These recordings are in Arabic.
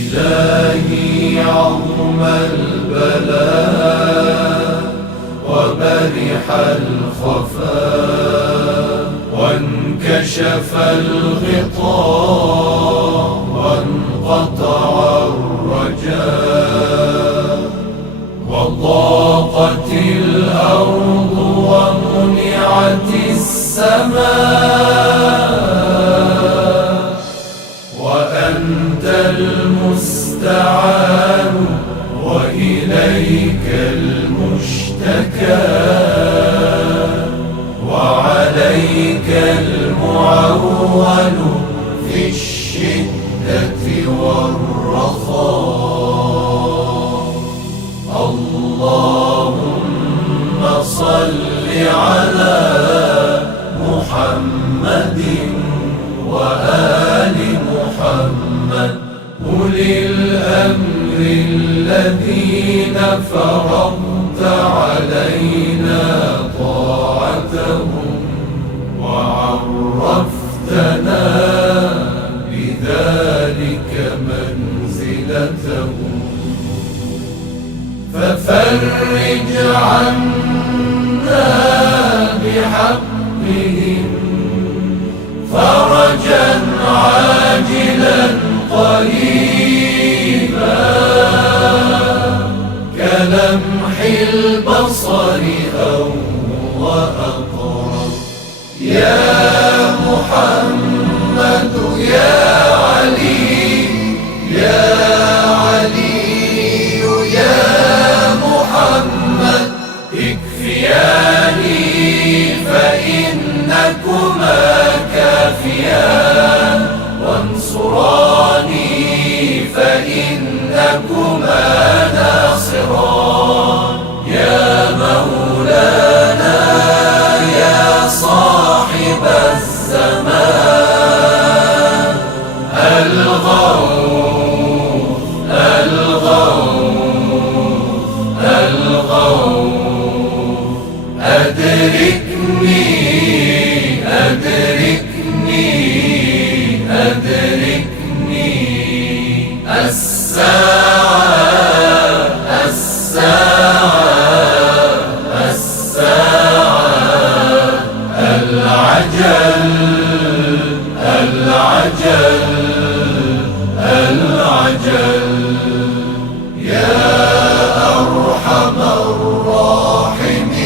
إلهي عظم البلاء وبرح الخفاء وانكشف الغطاء وانقطع الرجاء وضاقت الأرض ومنعت السماء وأنت المستعان وإليك المشتكى وعليك المعول في الشدة والرخاء. اللهم صل على محمد وآل محمد أولي الأمر الذين فرضت علينا طاعتهم وعرفتنا بذلك منزلتهم، ففرج عنا بحقهم فرجا عاجلا قريبا كلمح البصر أو وأقرب. يا محمد يا علي يا علي يا محمد اكفياني فإنكما كافيان وانصراني فإنكما ناصران. يا مولانا يا صاحب الزمان الغوث الغوث الغوث أدركني أدركني أدركني. الساعة الساعة الساعة العجل العجل العجل. يا أرحم الراحمين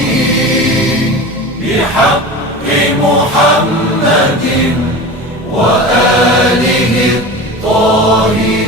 بحق محمد وآله الطاهرين